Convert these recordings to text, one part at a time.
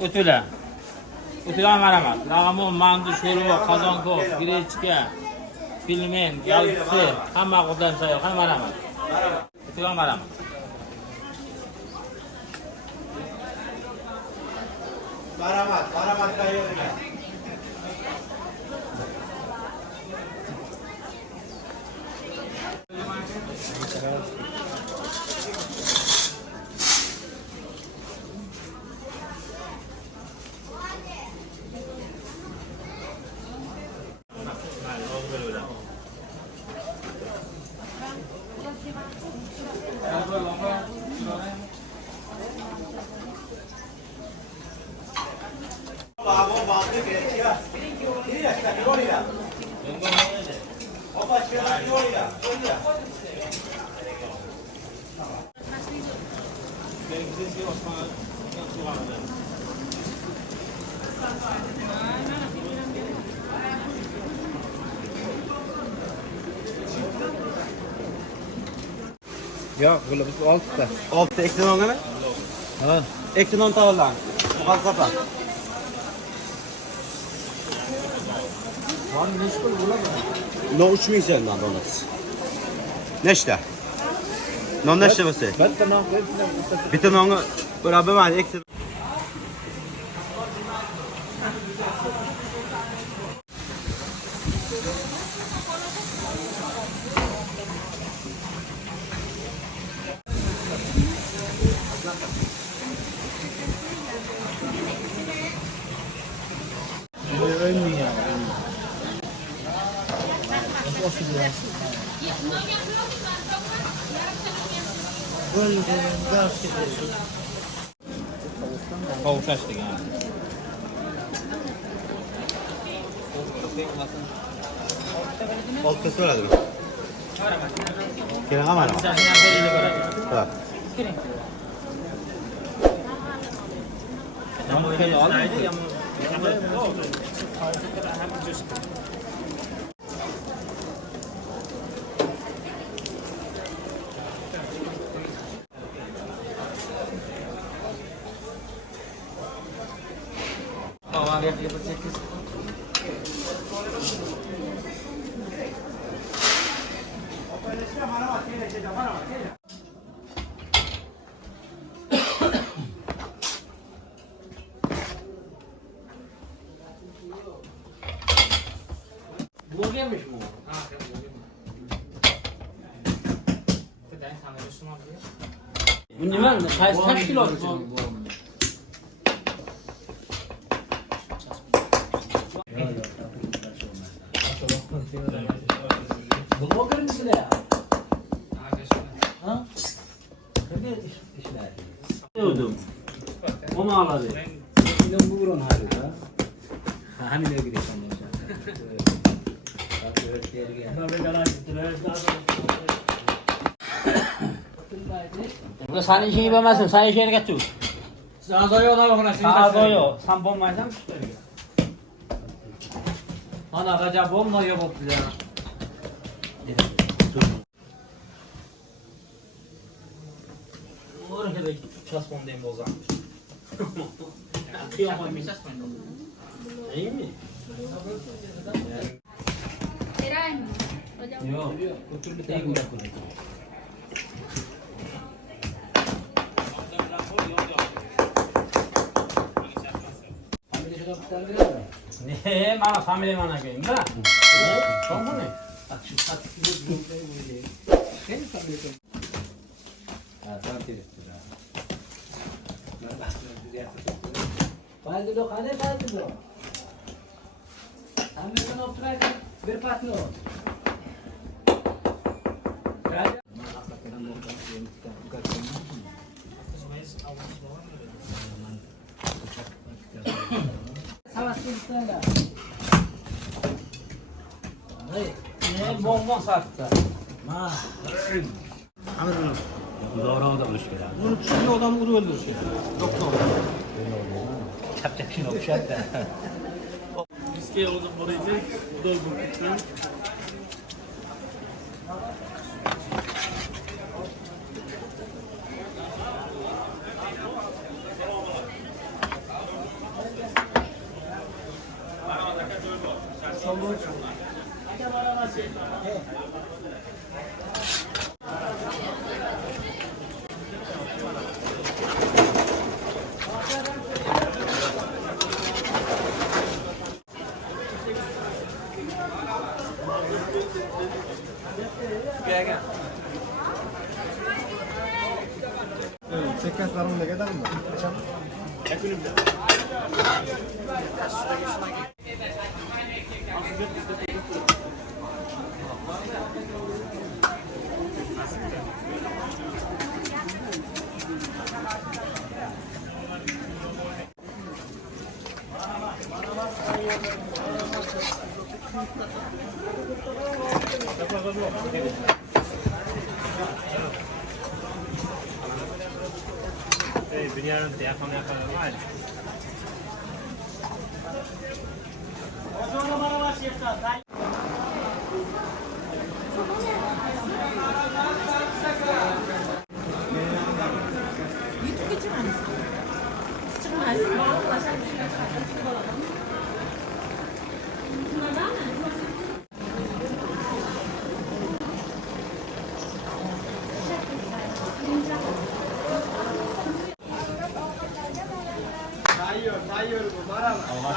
Ötüle. Ötüle maramat. Lağımı, mandı, şoruva, kazankov, gireçke, filmen, yalısı, hamma kudan sayıyor. Hamma maramat. Ötüle maramat. Maramat kayıyor. Yok, böyle biz 6'da. 6 ekran on mi? Ha. Ekran on tavallan. Fazla. Var mı neşkul bula mı? No 3000 senden donas. Neçte? Non neçte bası? Ben tamam. Bir tane onu beraber var ekran. Ölmüyor yani. Böyle ders ediyorsun. Kavuş açtık yani. Olkası var mı? Kira ama mı? Ha. Burgermiş bu. Bu ne lan? Kaç kilo oldu? Bulma kırmızı ne ya? Ha? Kırmızı işler. Diyordum. O mu ağladı? Yine vurun hadi ha. Hani ne gidiyorsun ya? Bak öyle geri gel. Bu senin işini bilmezsin. Sen işini getir. Sağda ona bakın. Sağda yok. Sen bombaysan. Ana kaca bomba yok ya. Oraya da ças bombayım o zaman. Kıyamam. İyi mi? Yok. Otur bir tane koy. Ne? Bana familya bana koyayım da. Çok mu ne? Bak şu tatlı bir bombayı böyle. Sen tabii ki. Ha, tamam ki. Kaldı lo, kane kaldı lo. Tam bir tane oturaydı, bir patlı o. Savaşçı isterler. Ne bonbon sattı. Ha. Hamur bunu. Doğru da oluş kerak. Bunu tushungan odam urib o'ldirishadi. Doktor. Chapchakshini o'xshatdi. Bizga odam bor edi, xudo bo'lsin. Binyanın yakın var.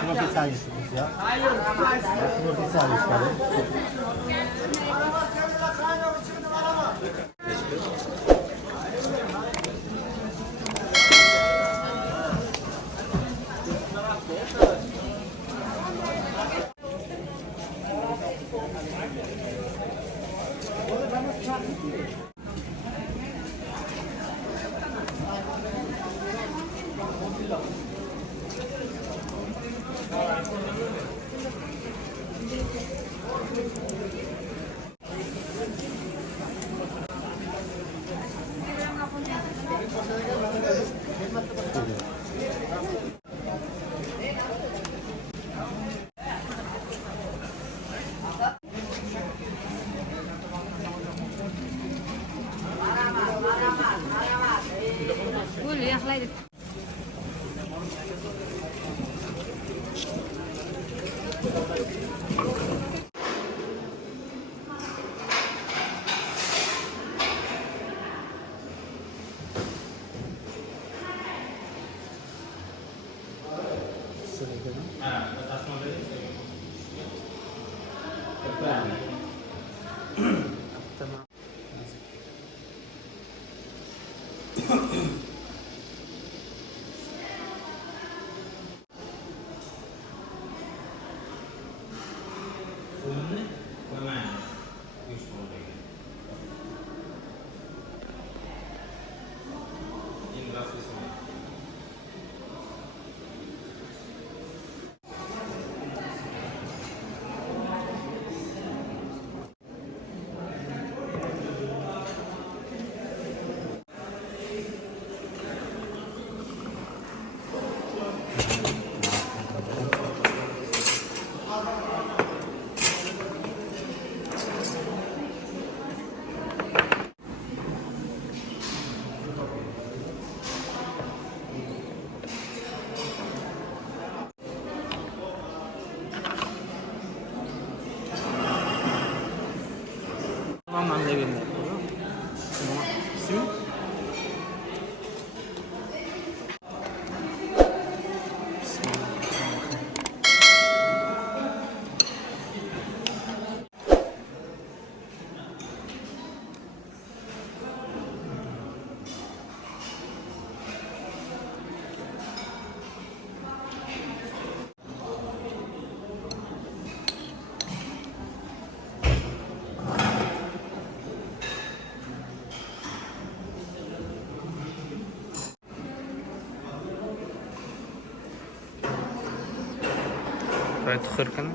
Şuna bir saniyesiniz ya. Şuna bir saniyesiniz. Buyur, yaxlaydı. Tamam da gelin. İsim? Böyle tıkırken